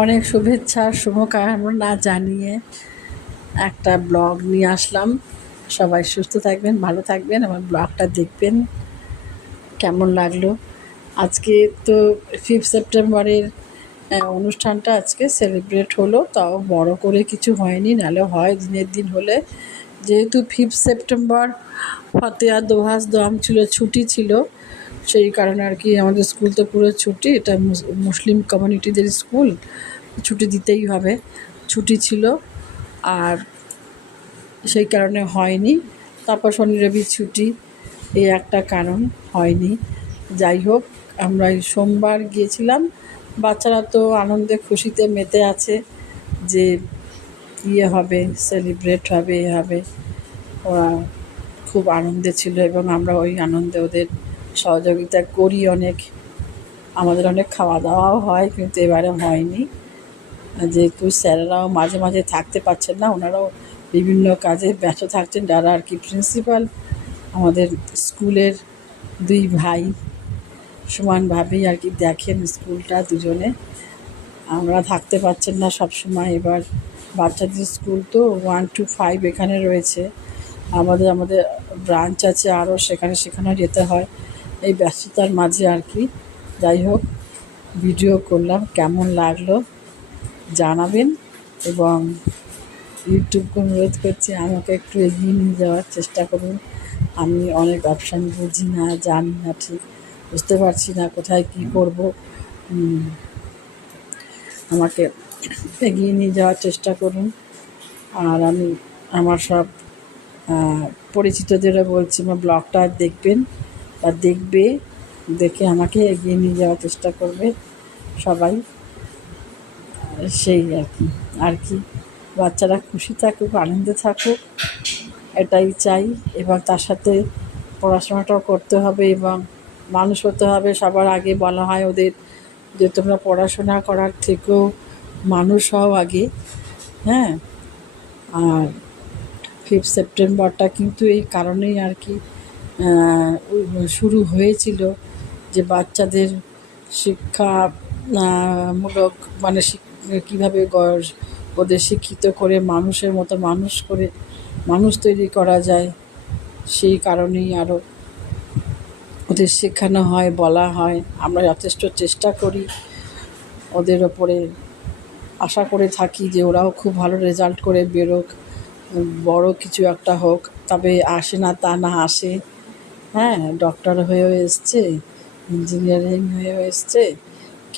অনেক শুভেচ্ছা শুভকামনা জানিয়ে একটা ব্লগ নিয়ে আসলাম। সবাই সুস্থ থাকবেন, ভালো থাকবেন, আমার ব্লগটা দেখবেন। কেমন লাগলো? আজকে তো 5 সেপ্টেম্বরের অনুষ্ঠানটা আজকে সেলিব্রেট হলো, তাও বড় করে কিছু হয়নি, নাহলে হয় দিনের দিন হলে। যেহেতু 5 সেপ্টেম্বর ফতেয়া দোহাস দোয়াম ছিল, ছুটি ছিল, সেই কারণে আর কি আমাদের স্কুল তো পুরো ছুটি। এটা মুসলিম কমিউনিটিদের স্কুল, ছুটি দিতেই হবে, ছুটি ছিল। আর সেই কারণে হয়নি। তারপর শনি রবি ছুটি, এই একটা কারণ হয়নি। যাই হোক, আমরা সোমবার গিয়েছিলাম। বাচ্চারা তো আনন্দে খুশিতে মেতে আছে যে ইয়ে হবে, সেলিব্রেট হবে, এ হবে। ওরা খুব আনন্দে ছিল এবং আমরা ওই আনন্দে ওদের সহযোগিতা করি অনেক। আমাদের অনেক খাওয়া দাওয়াও হয়, কিন্তু এবারে হয়নি। যেহেতু স্যারেরাও মাঝে মাঝে থাকতে পারছেন না, ওনারাও বিভিন্ন কাজে ব্যস্ত থাকছেন। যারা আর কি প্রিন্সিপাল আমাদের স্কুলের 2 ভাই সমানভাবেই আর কি দেখেন স্কুলটা দুজনে। আমরা থাকতে পারছেন না সব সময়। এবার বাচ্চাদের স্কুল তো 1 to 5 এখানে রয়েছে, আমাদের ব্রাঞ্চ আছে আরও, সেখানেও যেতে হয়। এই ব্যস্ততার মাঝে আর কি। যাই হোক, ভিডিও করলাম, কেমন লাগলো জানাবেন। এবং ইউটিউবকে অনুরোধ করছি আমাকে একটু এগিয়ে নিয়ে যাওয়ার চেষ্টা করুন। আমি অনেক অপশান বুঝি না, জানি না, ঠিক বুঝতে পারছি না কোথায় কী করব। আমাকে এগিয়ে নিয়ে যাওয়ার চেষ্টা করুন। আর আমি আমার সব পরিচিতদেরও বলছি, আমার ব্লগটা দেখবেন বা দেখবে, দেখে আমাকে এগিয়ে নিয়ে যাওয়ার চেষ্টা করবে সবাই। সেই আর কি বাচ্চারা খুশি থাকুক, আনন্দে থাকুক, এটাই চাই। এবং তার সাথে পড়াশোনাটাও করতে হবে এবং মানুষ হতে হবে। সবার আগে বলা হয় ওদের যে তোমরা পড়াশোনা করার থেকেও মানুষ হও আগে। হ্যাঁ, আর 5 সেপ্টেম্বরটা কিন্তু এই কারণেই আর কি শুরু হয়েছিল, যে বাচ্চাদের শিক্ষা মূলক মানে কীভাবে ওদের শিক্ষিত করে মানুষের মতো মানুষ তৈরি করা যায়, সেই কারণেই আরও ওদের শেখানো হয়, বলা হয়। আমরা যথেষ্ট চেষ্টা করি ওদের ওপরে, আশা করে থাকি যে ওরাও খুব ভালো রেজাল্ট করে বেরোক, বড় কিছু একটা হোক। তবে আসে না তা না, আসে। হ্যাঁ, ডক্টর হয়েও এসছে, ইঞ্জিনিয়ারিং হয়েও এসছে,